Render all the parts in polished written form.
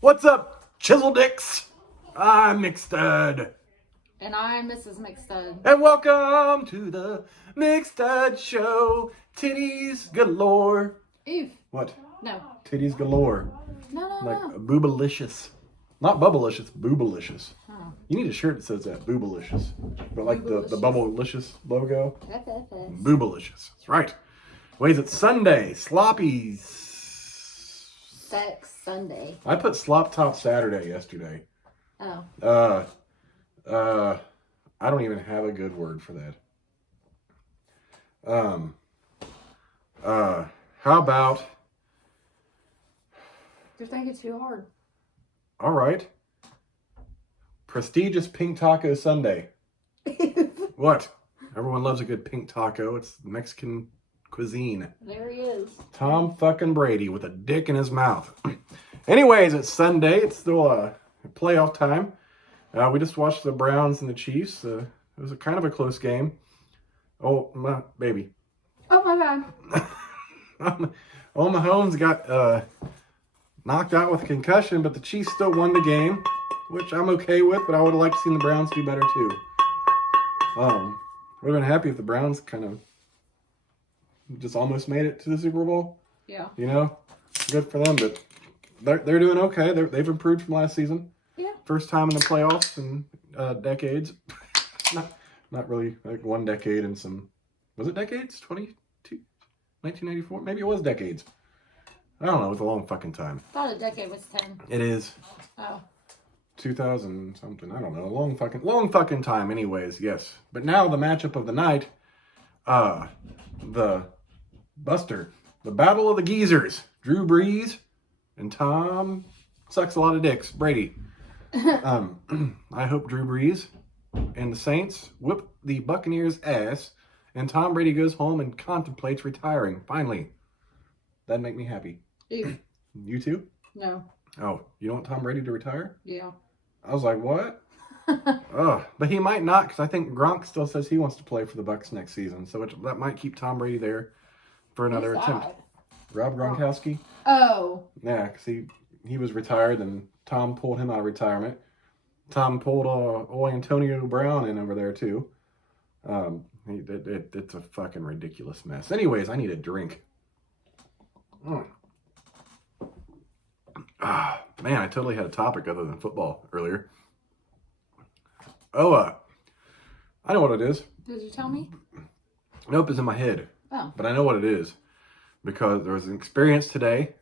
What's up, Chisel Dicks? I'm McStud. And I'm Mrs. McStud. And welcome to the McStud Show. Titties galore. Oof. What? No. Titties galore. No. Like boobalicious. Not bubblicious, boobalicious. Oh. You need a shirt that says that, boobalicious. But like the bubblicious logo. FFS. Boobalicious. That's right. Ways it's Sunday. Sloppies. Sex Sunday. I put Slop Top Saturday yesterday. Oh. I don't even have a good word for that. How about... You're thinking too hard. All right. Prestigious Pink Taco Sunday. What? Everyone loves a good pink taco. It's Mexican cuisine. There he is. Tom fucking Brady with a dick in his mouth. Anyways, it's Sunday. It's still playoff time. We just watched the Browns and the Chiefs. It was a kind of a close game. Oh, my baby. Oh, my God. Mahomes got knocked out with a concussion, but the Chiefs still won the game, which I'm okay with, but I would have liked to see the Browns do better too. Would have been happy if the Browns kind of just almost made it to the Super Bowl. Yeah. You know, good for them, but they're doing okay. They've improved from last season. Yeah. First time in the playoffs in decades. not really, like one decade and some, was it decades? 1994? Maybe it was decades. I don't know. It was a long fucking time. I thought a decade was 10. It is. Oh. 2000 something. I don't know. Long fucking time anyways. Yes. But now the matchup of the night, the battle of the geezers, Drew Brees and Tom sucks a lot of dicks, Brady. I hope Drew Brees and the Saints whip the Buccaneers' ass and Tom Brady goes home and contemplates retiring. Finally. That'd make me happy. Ew. You too? No. Oh, you don't want Tom Brady to retire? Yeah. I was like, what? But he might not, because I think Gronk still says he wants to play for the Bucs next season. So that might keep Tom Brady there for another attempt. Rob Gronkowski? Oh. Yeah, because he was retired, and Tom pulled him out of retirement. Tom pulled old Antonio Brown in over there, too. It's a fucking ridiculous mess. Anyways, I need a drink. Man, I totally had a topic other than football earlier. I know what it is. Did you tell me? Nope, it's in my head. Oh. But I know what it is because there was an experience today,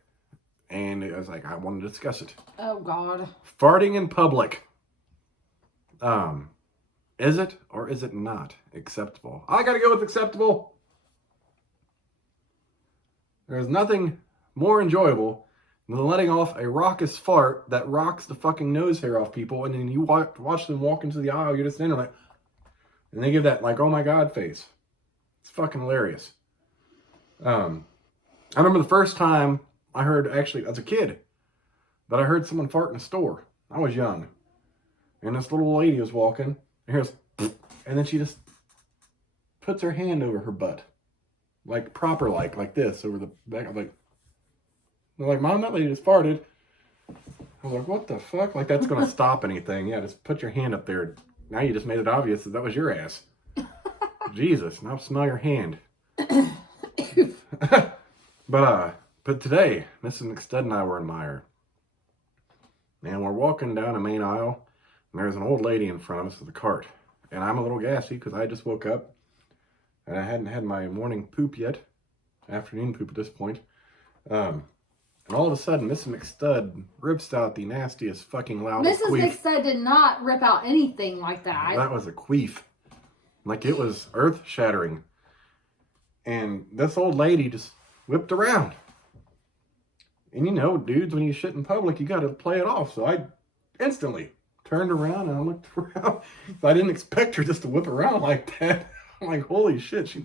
and I was like, I want to discuss it. Oh, God. Farting in public. Is it or is it not acceptable? I gotta go with acceptable. There's nothing more enjoyable than letting off a raucous fart that rocks the fucking nose hair off people, and then you watch them walk into the aisle, you're just in there like, and they give that like, oh my God face. It's fucking hilarious. I remember the first time I heard, actually as a kid, that I heard someone fart in a store. I was young. And this little lady was walking, and here's, and then she just puts her hand over her butt. Like proper, like this, over the back. I'm like, they're like, Mom, that lady just farted. I was like, what the fuck? Like, that's going to stop anything. Yeah, just put your hand up there. Now you just made it obvious that was your ass. Jesus, now smell your hand. But today, Mrs. McStud and I were in Meyer. And we're walking down a main aisle, and there's an old lady in front of us with a cart. And I'm a little gassy because I just woke up, and I hadn't had my morning poop yet. Afternoon poop at this point. And all of a sudden, Mrs. McStud rips out the nastiest fucking loudest Mrs. queef. McStud did not rip out anything like that. That was a queef. Like, it was earth-shattering. And this old lady just whipped around. And you know, dudes, when you shit in public, you got to play it off. So I instantly turned around and I looked around. I didn't expect her just to whip around like that. I'm like, holy shit,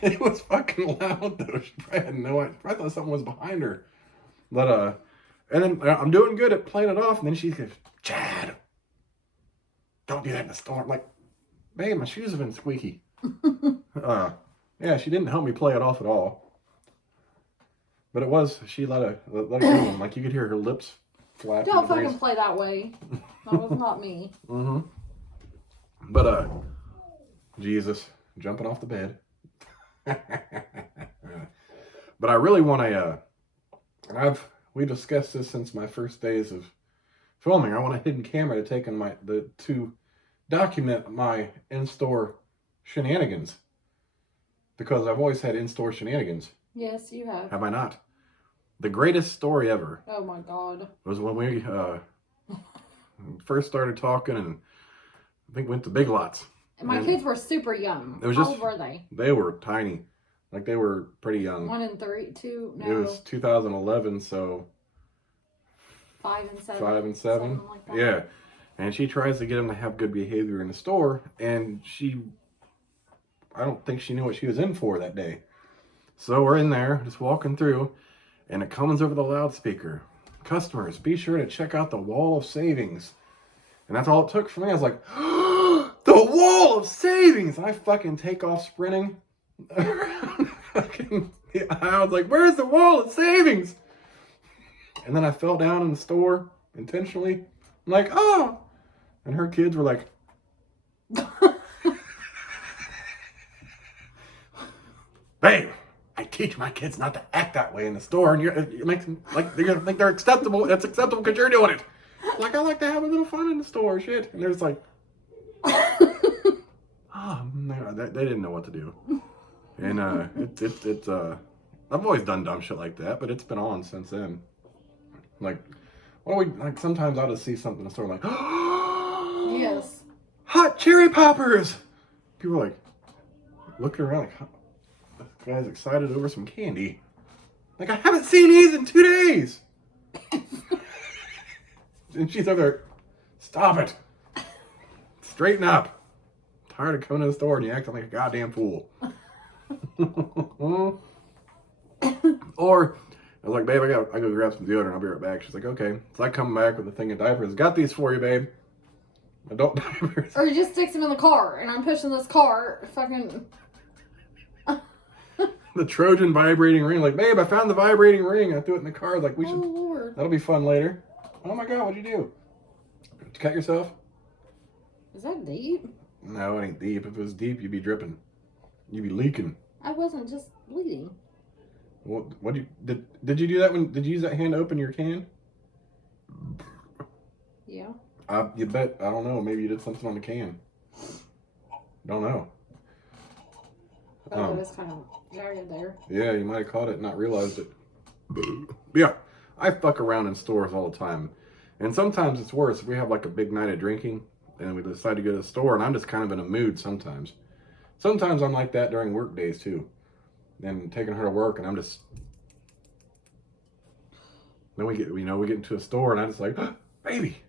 it was fucking loud though. She probably had no idea. I thought something was behind her. But and then I'm doing good at playing it off, and then she goes, Chad, don't do that in the store. I'm like, babe, my shoes have been squeaky. Yeah, she didn't help me play it off at all. But it was, she let it go. Like you could hear her lips flap. Don't fucking play that way. That was not me. Mm-hmm. But, Jesus, jumping off the bed. But I really want and we discussed this since my first days of filming. I want a hidden camera to take in to document my in-store shenanigans. Because I've always had in-store shenanigans. Yes, you have. Have I not? The greatest story ever Oh my god. was when we first started talking and I think went to Big Lots. My kids were super young. It was How just, old were they? They were tiny. Like they were pretty young. 1 and 3, 2, no. It was 2011, so 5 and 7. 5 and 7. Something like that. Yeah. And she tries to get them to have good behavior in the store, and I don't think she knew what she was in for that day. So we're in there, just walking through, and it comes over the loudspeaker. Customers, be sure to check out the wall of savings. And that's all it took for me. I was like, the wall of savings! And I fucking take off sprinting. I was like, where's the wall of savings? And then I fell down in the store intentionally. I'm like, oh! And her kids were like, babe, I teach my kids not to act that way in the store, and it makes them like they're gonna think they're acceptable. It's acceptable because you're doing it. Like I like to have a little fun in the store, shit. And there's like, oh, no, they didn't know what to do. And it's I've always done dumb shit like that, but it's been on since then. Like, what do we like? Sometimes I'll just see something in the store, like, yes, hot cherry poppers. People are like looking around, like, this guy's excited over some candy. Like, I haven't seen these in 2 days. And she's over there, stop it. Straighten up. I'm tired of coming to the store and you acting like a goddamn fool. Or I was like, babe, I go grab some deodorant. I'll be right back. She's like, okay. So I come back with a thing of diapers. Got these for you, babe. Adult diapers. or he just sticks them in the car, and I'm pushing this car, fucking. The Trojan vibrating ring. Like, babe, I found the vibrating ring. I threw it in the car. Like, we Oh should. Lord. That'll be fun later. Oh my God, what'd you do? Did you cut yourself? Is that deep? No, it ain't deep. If it was deep, you'd be dripping. You'd be leaking. I wasn't just bleeding. What did you do that when? Did you use that hand to open your can? Yeah. You bet. I don't know. Maybe you did something on the can. Don't know. Oh, it was kind of jagged there. Yeah, you might have caught it and not realized it. Yeah, I fuck around in stores all the time. And sometimes it's worse if we have like a big night of drinking and we decide to go to the store and I'm just kind of in a mood sometimes. Sometimes I'm like that during work days too. And taking her to work and I'm just... Then we get into a store and I'm just like, baby,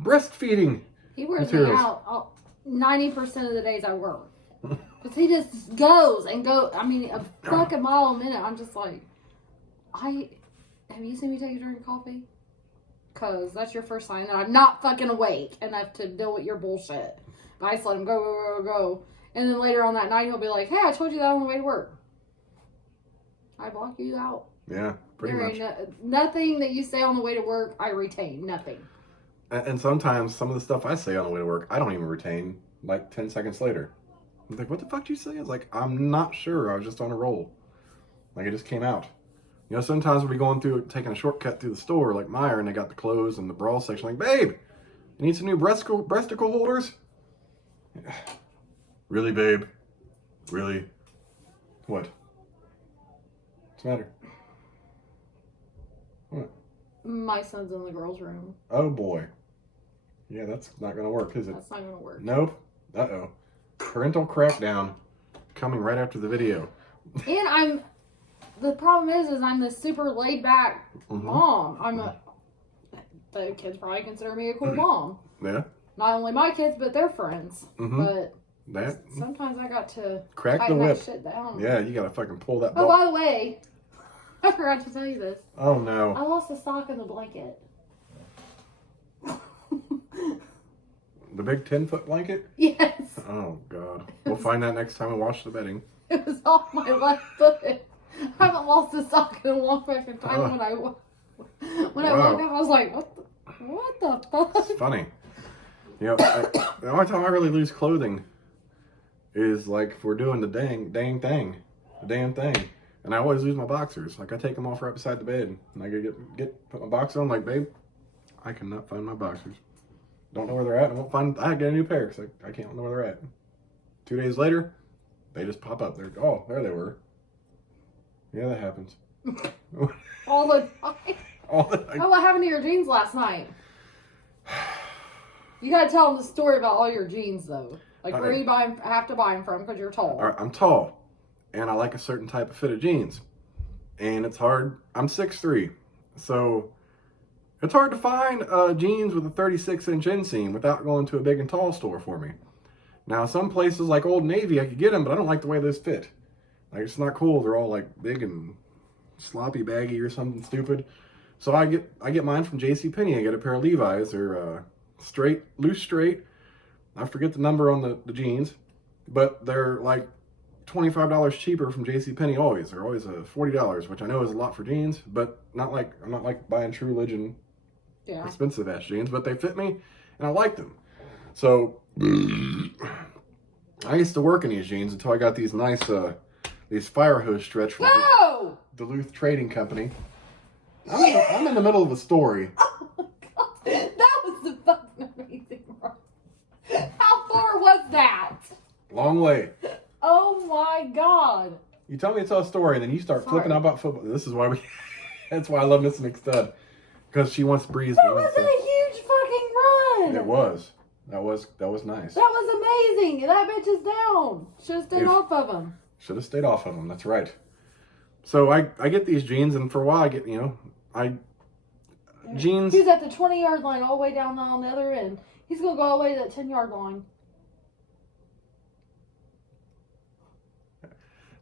breastfeeding He wears materials. me out 90% of the days I work. Because he just goes and goes. I mean, a fucking mile a minute. I'm just like, have you seen me take a drink of coffee? Because that's your first sign that I'm not fucking awake enough to deal with your bullshit. But I just let him go, go, go, go. And then later on that night, he'll be like, hey, I told you that on the way to work. I block you out. Yeah, pretty much. Nothing that you say on the way to work, I retain. Nothing. And sometimes some of the stuff I say on the way to work, I don't even retain like 10 seconds later. I'm like, what the fuck did you say? I was like, I'm not sure. I was just on a roll. Like, it just came out. You know, sometimes we'll be going through, taking a shortcut through the store, like Meyer, and they got the clothes and the bra section. Like, babe, you need some new breasticle holders? Really, babe? Really? What? What's the matter? What? My son's in the girls' room. Oh, boy. Yeah, that's not going to work, is it? That's not going to work. Nope. Uh-oh. Parental crackdown coming right after the video. And the problem is I'm this super laid back mom. The kids probably consider me a cool mom. Yeah. Not only my kids, but their friends. But that sometimes I got to crack the tighten whip. that shit down. Yeah, you gotta fucking pull that. Oh, by the way, I forgot to tell you this. Oh no. I lost a sock in the blanket. The big 10-foot blanket? Yes. Oh god. We'll find that next time we wash the bedding. It was off my left foot. I haven't lost a sock in a long fucking time. When I woke up, I was like, what the fuck? It's funny. You know, the only time I really lose clothing is like if we're doing the damn thing. And I always lose my boxers. Like I take them off right beside the bed, and I put my boxer on. Like, babe, I cannot find my boxers. Don't know where they're at. I get a new pair because I can't know where they're at. 2 days later, they just pop up. There they were. Yeah, that happens. All the time. All the time. Oh, what happened to your jeans last night? You gotta tell them the story about all your jeans, though. Like, where you have to buy them from because you're tall. All right, I'm tall, and I like a certain type of fit of jeans. And it's hard. I'm 6'3", so it's hard to find jeans with a 36-inch inseam without going to a big and tall store for me. Now, some places like Old Navy, I could get them, but I don't like the way those fit. Like, it's not cool. They're all like big and sloppy, baggy or something stupid. So I get mine from JCPenney. I get a pair of Levi's. They're loose straight. I forget the number on the jeans, but they're like $25 cheaper from JCPenney always. They're always $40, which I know is a lot for jeans, but I'm not like buying True Religion expensive ass jeans, but they fit me and I like them. So I used to work in these jeans until I got these nice these fire hose stretch from Duluth Trading Company. I'm in the middle of a story. Oh my god, that was the fucking amazing part. How far was that? Long way. Oh my god. You tell me to tell a story, and then you start flipping out about football. This is why that's why I love Miss McStud. Because she wants Breeze to win. That was a huge fucking run. It was. That was nice. That was amazing. That bitch is down. Should have stayed off of him. Should have stayed off of them. That's right. So I get these jeans, and for a while I get, jeans. He's at the 20-yard line all the way down on the other end. He's going to go all the way to that 10-yard line.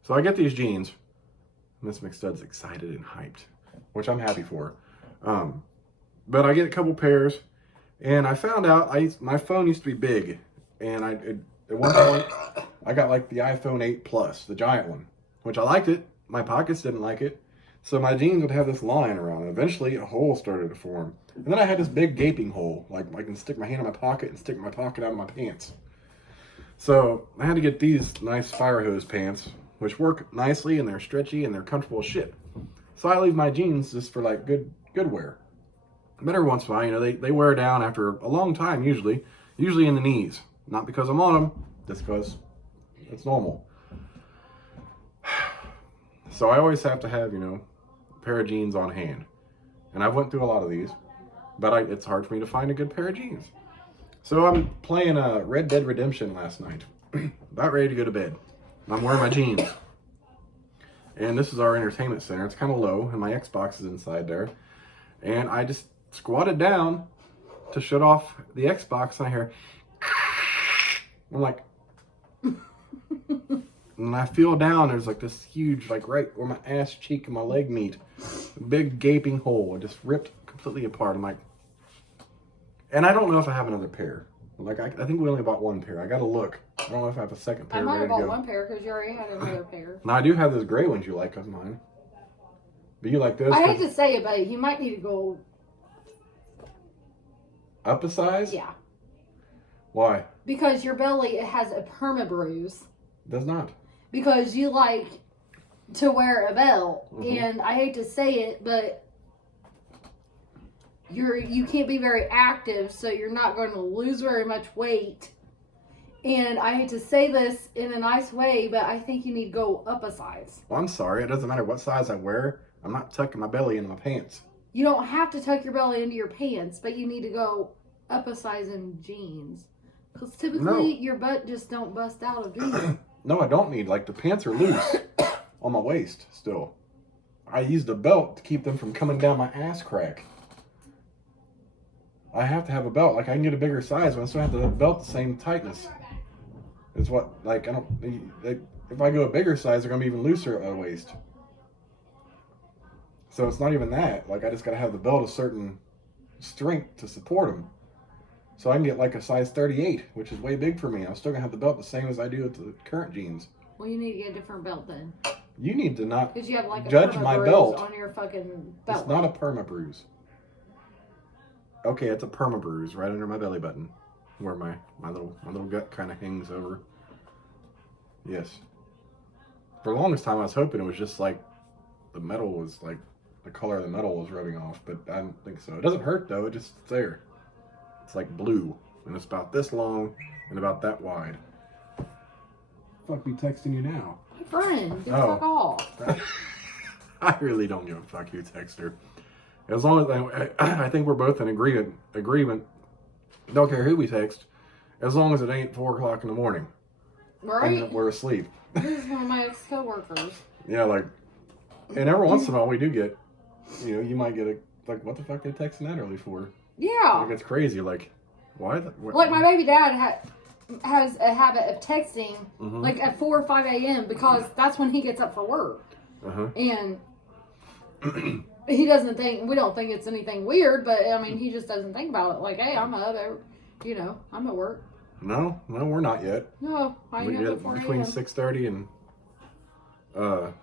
So I get these jeans. Miss McStud's excited and hyped, which I'm happy for. But I get a couple pairs, and I found out my phone used to be big, and at one point I got like the iPhone 8 Plus, the giant one, which I liked it. My pockets didn't like it, so my jeans would have this line around it. Eventually, a hole started to form, and then I had this big gaping hole, like I can stick my hand in my pocket and stick my pocket out of my pants. So I had to get these nice fire hose pants, which work nicely and they're stretchy and they're comfortable as shit. So I leave my jeans just for like good wear. But every once in a while, they wear down after a long time usually in the knees. Not because I'm on them, just because it's normal. So I always have to have, a pair of jeans on hand. And I've went through a lot of these, but it's hard for me to find a good pair of jeans. So I'm playing Red Dead Redemption last night, about ready to go to bed. I'm wearing my jeans. And this is our entertainment center. It's kind of low, and my Xbox is inside there. And I just squatted down to shut off the Xbox, and I hear, I'm like, and I feel down, there's like this huge, like right where my ass cheek and my leg meet, big gaping hole. It just ripped completely apart. I'm like, and I don't know if I have another pair. Like, I think we only bought one pair. I gotta look. I don't know if I have a second pair. I might have bought one pair because you already had another pair. Now, I do have those gray ones you like of mine. But you like those? I hate to say it, but you might need to go up a size? Yeah. Why? Because your belly, it has a perma bruise. It does not. Because you like to wear a belt. Mm-hmm. And I hate to say it, but you can't be very active, so you're not going to lose very much weight. And I hate to say this in a nice way, but I think you need to go up a size. Well, I'm sorry. It doesn't matter what size I wear. I'm not tucking my belly into my pants. You don't have to tuck your belly into your pants, but you need to go up a size in jeans. Because typically your butt just don't bust out of jeans. No, I don't need. Like, the pants are loose on my waist still. I used a belt to keep them from coming down my ass crack. I have to have a belt. Like, I can get a bigger size, but I still have to have the belt the same tightness. It's what, like, if I go a bigger size, they're going to be even looser at my waist. So it's not even that. Like, I just got to have the belt a certain strength to support them. So I can get like a size 38, which is way big for me. I'm still going to have the belt the same as I do with the current jeans. Well, you need to get a different belt then. You need to not Because you have like a judge my bruise belt. on your fucking belt. It's not a perma bruise. Okay, it's a perma bruise right under my belly button, where my little gut kind of hangs over. Yes. For the longest time, I was hoping it was just like the metal was like the color of the metal was rubbing off, but I don't think so. It doesn't hurt though. It just it's there. It's like blue, and it's about this long and about that wide. Fuck be texting you now? My friend, get the Oh. fuck off. I really don't give a fuck who texts her. As long as I think we're both in agreement. Don't care who we text, as long as it ain't 4 o'clock in the morning Right? and we're asleep. This is one of my ex-coworkers. Yeah, like, and every once in a while we do get, you might get like, what the fuck they texting that early for? Yeah. Like, it's crazy. Like, why? Like my baby dad has a habit of texting Mhm. like at 4 or 5 a.m. because that's when he gets up for work. Uh-huh. And we don't think it's anything weird, but I mean, he just doesn't think about it. Like, hey, I'm up, I'm at work. No, we're not yet. No, I We ain't get up at 4 between a.m. 6:30 and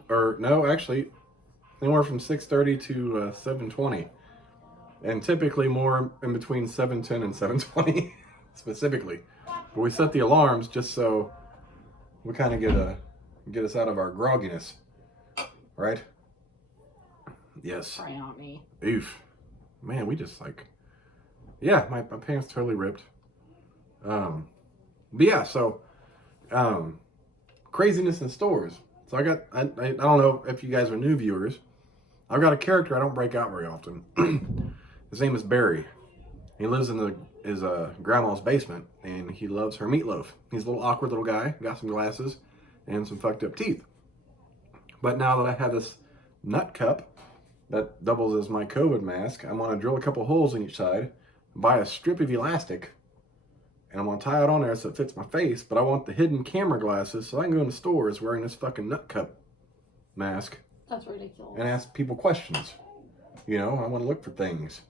or no, actually, anywhere from 6:30 to 7:20, and typically more in between 7:10 and 7:20 specifically. But we set the alarms just so we kind of get us out of our grogginess, right? Yes. Try not me. Oof, man, we just like, yeah, my pants totally ripped. But yeah, so craziness in stores. So I don't know if you guys are new viewers. I've got a character I don't break out very often. His name is Barry. He lives in his grandma's basement, and he loves her meatloaf. He's a little awkward little guy, got some glasses and some fucked up teeth. But now that I have this nut cup that doubles as my COVID mask, I'm gonna drill a couple holes in each side, buy a strip of elastic, and I'm gonna tie it on there so it fits my face, but I want the hidden camera glasses so I can go into stores wearing this fucking nut cup mask That's ridiculous. and ask people questions. I want to look for things.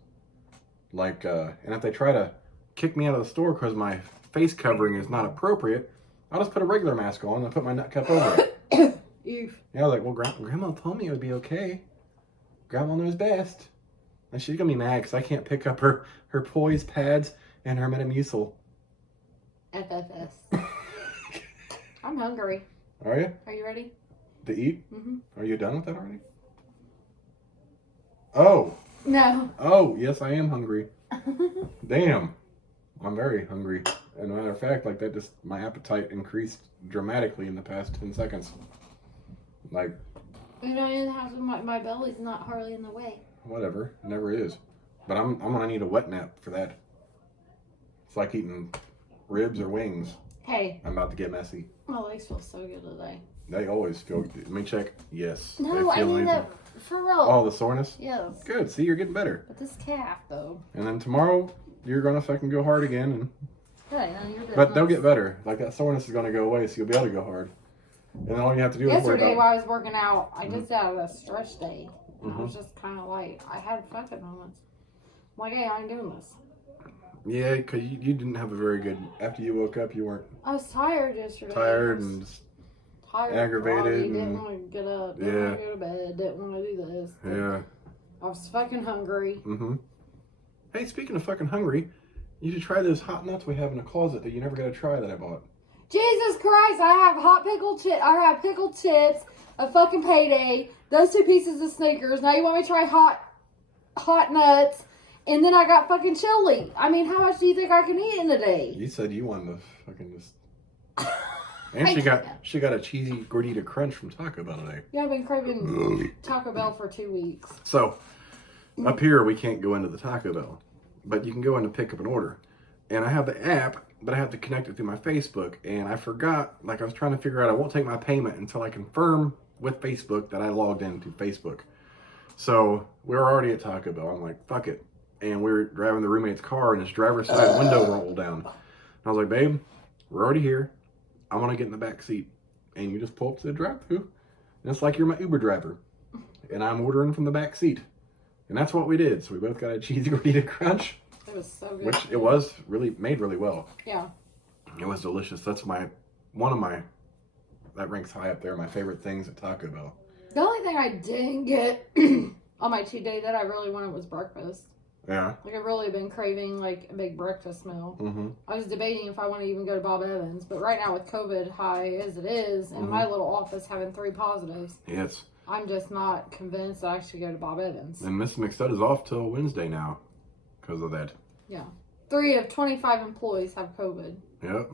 Like, and if they try to kick me out of the store because my face covering is not appropriate, I'll just put a regular mask on and put my nut cup over it. Oof. Yeah, I was like, well, Grandma told me it would be okay. Grandma knows best. And she's gonna be mad because I can't pick up her poise pads and her Metamucil. FFS. I'm hungry. Are you? Are you ready? To eat? Mm-hmm. Are you done with that already? Oh. No. Oh, yes, I am hungry. Damn. I'm very hungry. As a matter of fact, like that, just my appetite increased dramatically in the past 10 seconds. Like, In the house, my belly's not hardly in the way. whatever. It never is. But I'm gonna need a wet nap for that. It's like eating ribs or wings. Hey, I'm about to get messy. my legs feel so good today. They always feel good. Let me check. Yes. No, they I feel mean amazing. that for real. Oh, the soreness? Yes. Good. See, you're getting better. But this calf, though. And then tomorrow, you're gonna fucking go hard again. And Hey, none of your business. but they'll get better. Like that soreness is gonna go away, so you'll be able to go hard. And then all you have to do is worry Yesterday, about. while I was working out, I just had a stretch day. And I was Mhm. just kind of like, I had fucking moments. I'm like, hey, I ain't doing this. Yeah, because you didn't have a very good. After you woke up, you weren't I was tired yesterday. tired I was and just, tired, aggravated groggy, and- didn't want to get up, didn't Yeah. want to go to bed, didn't want to do this. yeah. I was fucking hungry. Mm-hmm. Hey, speaking of fucking hungry, you should try those hot nuts we have in the closet that you never got to try that I bought. Jesus Christ, I have I have pickled chips, a fucking payday, those 2 pieces of Snickers. Now you want me to try hot nuts, and then I got fucking chili. I mean, how much do you think I can eat in a day? You said you wanted to fucking just. I And can't. she got a cheesy gordita crunch from Taco Bell today. Yeah, I've been craving Taco Bell for 2 weeks. So up here we can't go into the Taco Bell, but you can go in and pick up an order. And I have the app, but I have to connect it through my Facebook. And I forgot, like I was trying to figure out, I won't take my payment until I confirm with Facebook that I logged into Facebook. So we were already at Taco Bell. I'm like, fuck it. And we were driving the roommate's car, and his driver's side window rolled down. And I was like, babe, we're already here. I want to get in the back seat. And you just pull up to the drive-thru. And it's like you're my Uber driver. And I'm ordering from the back seat. And that's what we did. So we both got a cheesy gordita crunch, It was so good. which it was really made really well. Yeah. It was delicious. That's one of my that ranks high up there. My favorite things at Taco Bell. The only thing I didn't get on my cheat day that I really wanted was breakfast. Yeah. Like, I've really been craving, like, a big breakfast meal. Mm-hmm. I was debating if I want to even go to Bob Evans, but right now with COVID high as it is, and my little office having 3 positives, Yes. I'm just not convinced that I should go to Bob Evans. And Mrs. McStud is off till Wednesday now because of that. Yeah. 3 of 25 employees have COVID. Yep.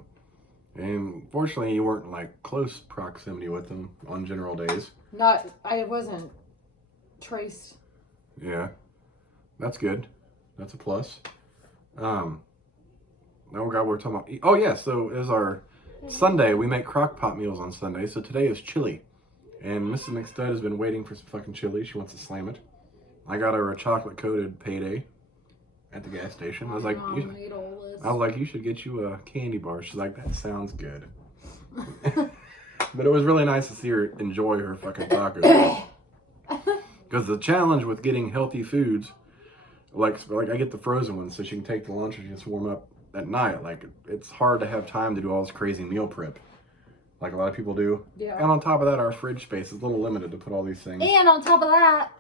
And fortunately, you weren't, like, close proximity with them on general days. I wasn't traced. Yeah. That's good. That's a plus. Oh God, we're talking about... Oh, yeah, so as our Sunday, we make crock pot meals on Sunday. So today is chili. And Mrs. McStud has been waiting for some fucking chili. She wants to slam it. I got her a chocolate-coated payday at the gas station. I was like, you should get you a candy bar. She's like, that sounds good. But it was really nice to see her enjoy her fucking tacos. Because the challenge with getting healthy foods, like I get the frozen ones so she can take the lunch and just warm up at night. Like, it's hard to have time to do all this crazy meal prep. Like a lot of people do. Yeah. And on top of that, our fridge space is a little limited to put all these things. And on top of that,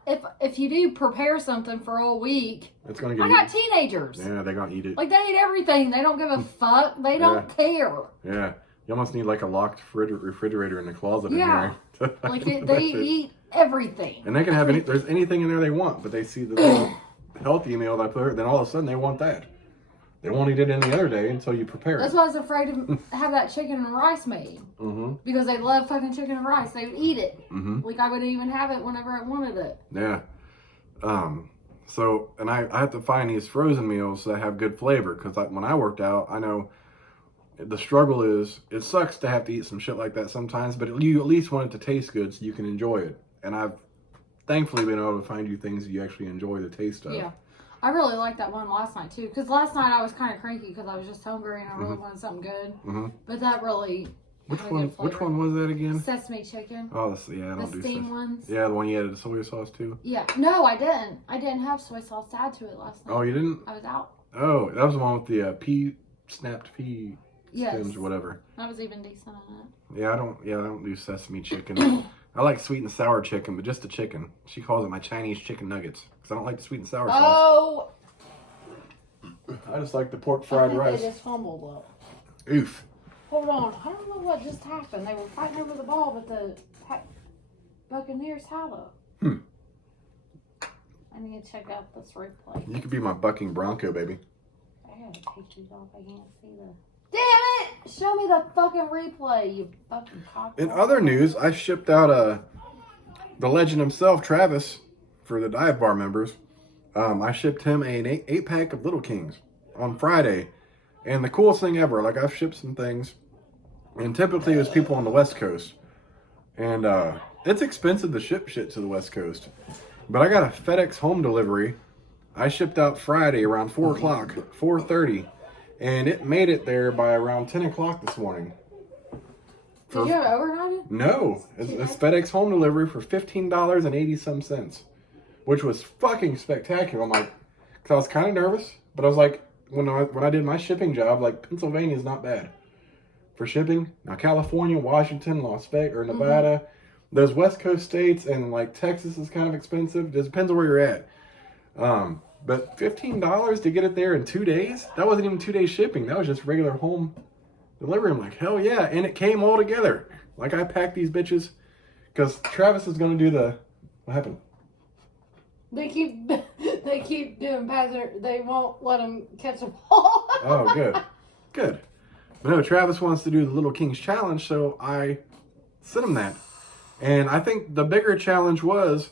if you do prepare something for all week, it's gonna get I got teenagers. Yeah, they're gonna eat it. Like, they eat everything. They don't give a fuck. They don't care. Yeah. You almost need like a locked refrigerator in the closet Yeah. in there. Like, they eat everything. And they can have there's anything in there they want, but they see the little healthy meal that I put, then all of a sudden they want that. They won't eat it any other day until you prepare it. That's why I was afraid to have that chicken and rice made. Mm-hmm. Because they love fucking chicken and rice. They would eat it. Mm-hmm. Like, I wouldn't even have it whenever I wanted it. Yeah. So, and I have to find these frozen meals that have good flavor. Because when I worked out, I know the struggle is, it sucks to have to eat some shit like that sometimes, but you at least want it to taste good so you can enjoy it. And I've thankfully been able to find you things that you actually enjoy the taste of. Yeah. I really liked that one last night, too. Because last night I was kind of cranky because I was just hungry and I really wanted something good. Mm-hmm. But that really... Which one was that again? Sesame chicken. Oh, yeah, I don't do steamed ones. Yeah, the one you added soy sauce to? Yeah. No, I didn't. I didn't have soy sauce to add to it last night. Oh, you didn't? I was out. Oh, that was the one with the snapped pea stems or whatever. That was even decent in it. Yeah, I don't do sesame chicken. I like sweet and sour chicken, but just the chicken. She calls it my Chinese chicken nuggets because I don't like the sweet and sour sauce. Oh! I just like the pork fried rice. They just fumbled up. Oof. Hold on. I don't know what just happened. They were fighting over the ball, but the Buccaneers had it. I need to check out this replay. You could be my bucking Bronco, baby. I gotta take these off. I can't see the... Damn it! Show me the fucking replay, you fucking cock. In other news, I shipped out the legend himself, Travis, for the dive bar members. I shipped him an 8-pack of Little Kings on Friday. And the coolest thing ever, like I've shipped some things, and typically it was people on the West Coast. And it's expensive to ship shit to the West Coast. But I got a FedEx home delivery. I shipped out Friday around 4 o'clock, 4:30. And it made it there by around 10 o'clock this morning. Did you have it overnighted? No. It's FedEx home delivery for $15.80. Which was fucking spectacular. I'm like, because I was kind of nervous. But I was like, when I did my shipping job, like, Pennsylvania is not bad for shipping. Now, California, Washington, Las Vegas, or Nevada, those West Coast states, and like Texas is kind of expensive. It just depends on where you're at. But $15 to get it there in 2 days? That wasn't even 2 days shipping. That was just regular home delivery. I'm like, hell yeah. And it came all together. Like, I packed these bitches because Travis is going to do what happened? They keep doing passer. They won't let them catch a ball. Oh, good. Good. But no, Travis wants to do the Little Kings Challenge, so I sent him that. And I think the bigger challenge was,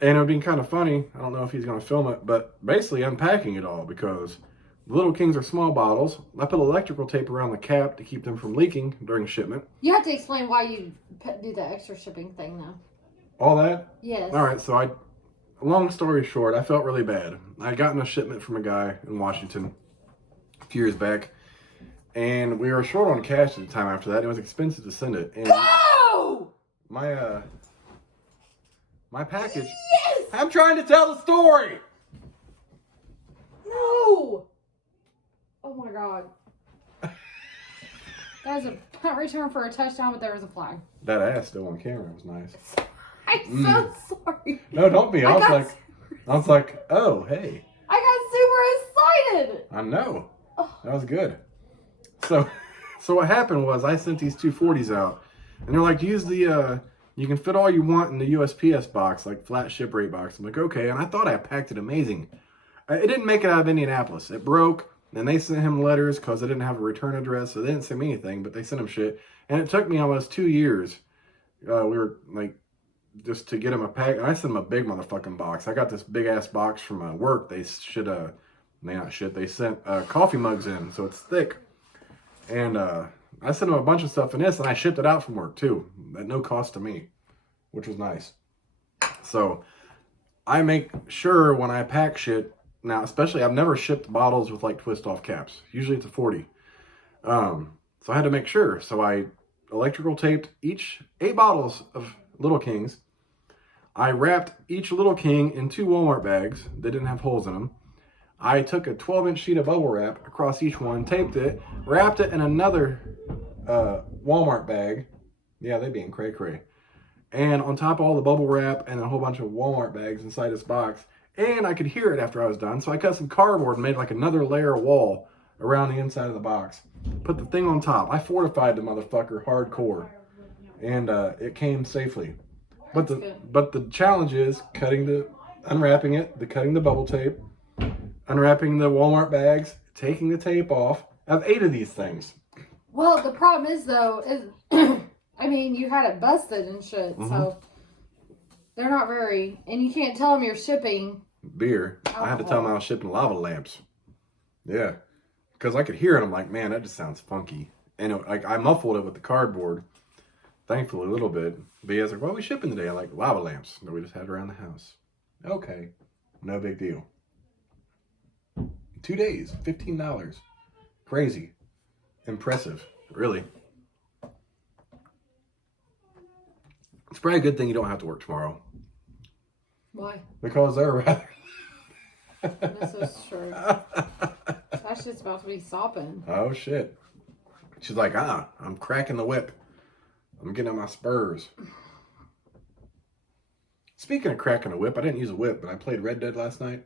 and it would be kind of funny, I don't know if he's going to film it, but basically unpacking it all because the Little Kings are small bottles. I put electrical tape around the cap to keep them from leaking during shipment. You have to explain why you do the extra shipping thing, though. All that? Yes. All right, so long story short, I felt really bad. I'd gotten a shipment from a guy in Washington a few years back, and we were short on cash at the time after that. It was expensive to send it. And Go! My package... Yes! I'm trying to tell the story! No! Oh my god. That was a Punt return for a touchdown, but there was a flag. That ass still on camera was nice. I'm so sorry. No, don't be. I was like, oh, hey. I got super excited. I know. Oh. That was good. So what happened was I sent these 240s out, and they're like, use the, you can fit all you want in the USPS box, like flat ship rate box. I'm like, okay. And I thought I packed it amazing. It didn't make it out of Indianapolis. It broke. And they sent him letters because I didn't have a return address. So they didn't send me anything, but they sent him shit. And it took me almost 2 years. We were like, just to get him a pack. And I sent him a big motherfucking box. I got this big ass box from work. They they sent coffee mugs in. So it's thick. And I sent him a bunch of stuff in this. And I shipped it out from work too. At no cost to me, which was nice. So I make sure when I pack shit. Now, especially, I've never shipped bottles with like twist off caps. Usually it's a 40. So I had to make sure. So I electrical taped each 8 bottles of Little Kings. I wrapped each Little King in 2 Walmart bags that didn't have holes in them. I took a 12-inch sheet of bubble wrap across each one, taped it, wrapped it in another Walmart bag. Yeah, they being cray-cray. And on top of all the bubble wrap and a whole bunch of Walmart bags inside this box. And I could hear it after I was done. So I cut some cardboard and made like another layer of wall around the inside of the box. Put the thing on top. I fortified the motherfucker hardcore. And it came safely. But the challenge is unwrapping it, cutting the bubble tape, unwrapping the Walmart bags, taking the tape off. I have 8 of these things. Well, the problem is though, I mean, you had it busted and shit, so they're not very, and you can't tell them you're shipping beer. I had to tell them I was shipping lava lamps. Yeah. Because I could hear it. I'm like, man, that just sounds funky. And I muffled it with the cardboard. Thankfully, a little bit. But he was like, what are we shipping today? I'm like, lava lamps that we just had around the house. Okay. No big deal. 2 days. $15. Crazy. Impressive. Really. It's probably a good thing you don't have to work tomorrow. Why? Because they're rather... This is true. That shit's about to be sopping. Oh, shit. She's like, I'm cracking the whip. I'm getting on my spurs. Speaking of cracking a whip, I didn't use a whip, but I played Red Dead last night.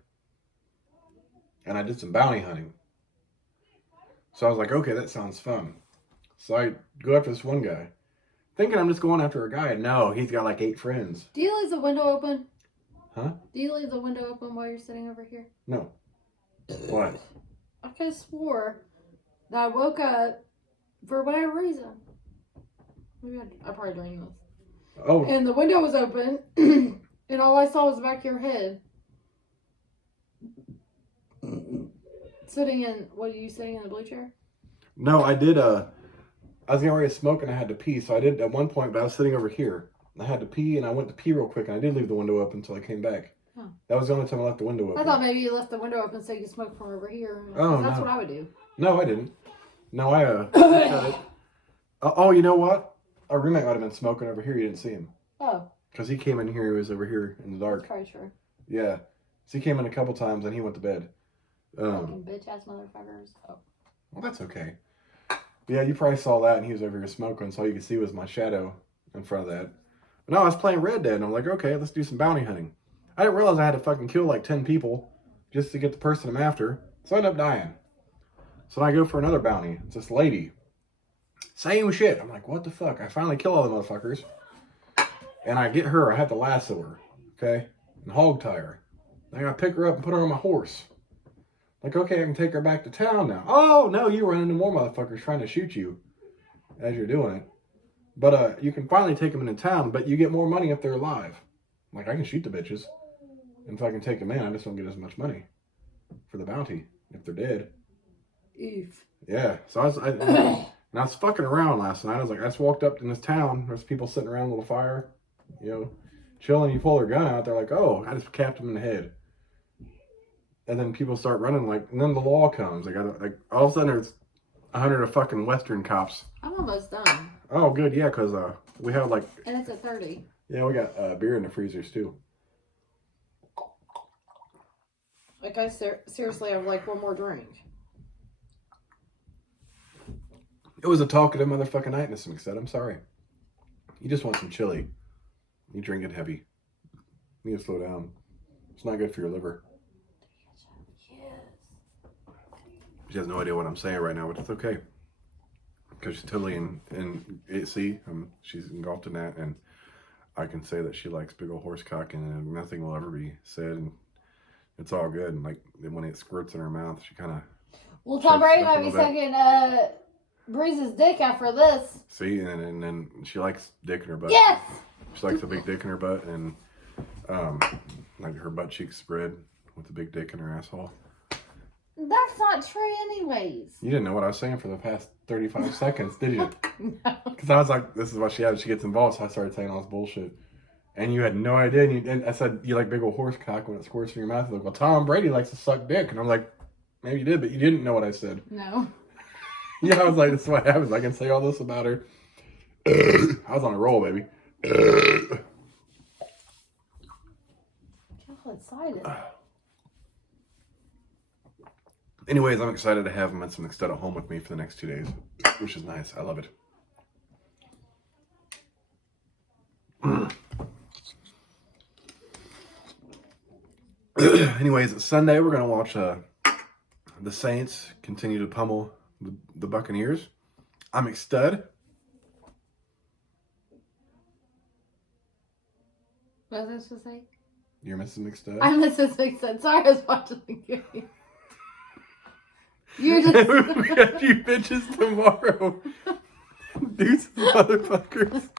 And I did some bounty hunting. So I was like, okay, that sounds fun. So I go after this one guy. Thinking I'm just going after a guy. No, he's got like 8 friends. Do you leave the window open? Huh? Do you leave the window open while you're sitting over here? No. What? I could have swore that I woke up for whatever reason. Maybe I probably dreamed this. Oh. And the window was open, and all I saw was the back of your head. Sitting in, what are you sitting in the blue chair? No, I did, I was getting ready to smoke and I had to pee. So I did at one point, but I was sitting over here. I had to pee and I went to pee real quick and I did leave the window open until I came back. Oh. That was the only time I left the window open. I thought maybe you left the window open so you could smoke from over here. Oh, that's no. what I would do. No, I didn't. No, I shut it. Oh, you know what? Our roommate might have been smoking over here. You didn't see him. Oh. Because he came in here. He was over here in the dark. Probably true. Yeah. So he came in a couple times and he went to bed. Fucking bitch ass motherfuckers. Oh. Well, that's okay. Yeah, you probably saw that and he was over here smoking. So all you could see was my shadow in front of that. But no, I was playing Red Dead and I'm like, okay, let's do some bounty hunting. I didn't realize I had to fucking kill like 10 people just to get the person I'm after. So I ended up dying. So I go for another bounty. It's this lady. Same shit. I'm like, what the fuck? I finally kill all the motherfuckers. And I get her. I have to lasso her. Okay? And hog tie her. I gotta pick her up and put her on my horse. Like, okay, I can take her back to town now. Oh, no, you run into more motherfuckers trying to shoot you as you're doing it. But you can finally take them into town, but you get more money if they're alive. Like, I can shoot the bitches. And if I can take them in, I just don't get as much money for the bounty if they're dead. Oof. Yeah. So I was fucking around last night. I was like, I just walked up in this town. There's people sitting around a little fire, you know, chilling. You pull their gun out. They're like, oh, I just capped them in the head. And then people start running and then the law comes. Like all of a sudden there's 100 of fucking Western cops. I'm almost done. Oh, good. Yeah, because we have like... And it's at 30. Yeah, we got beer in the freezers too. Like I seriously have like one more drink. It was a talkative motherfucking night, Mr. McStud. I'm sorry. You just want some chili. You drink it heavy. You need to slow down. It's not good for your liver. She has no idea what I'm saying right now, but it's okay. Because she's totally she's engulfed in that, and I can say that she likes big old horse cock, and nothing will ever be said, and it's all good. And like when it squirts in her mouth, she kind of. Well, Tom Brady might be sucking Breeze's dick after this. See, and then she likes dick in her butt. Yes. She likes a big dick in her butt, and like her butt cheeks spread with a big dick in her asshole. That's not true, anyways. You didn't know what I was saying for the past 35 seconds, did you? No. Because I was like, this is what she had. She gets involved, so I started saying all this bullshit. And you had no idea. And I said, you like big old horse cock when it squirts in your mouth. Like, well, Tom Brady likes to suck dick. And I'm like, maybe you did, but you didn't know what I said. No. Yeah, I was like, that's what happens. I can say all this about her. I was on a roll, baby. Get all excited. Anyways, I'm excited to have Mr. McStud at home with me for the next 2 days, which is nice. I love it. Anyways, Sunday we're going to watch the Saints continue to pummel the Buccaneers. I'm McStud. What was I supposed to say? You're Mrs. McStud. I'm Mrs. McStud. Sorry, I was watching the game. You're just... We got you bitches tomorrow. Deuces, motherfuckers.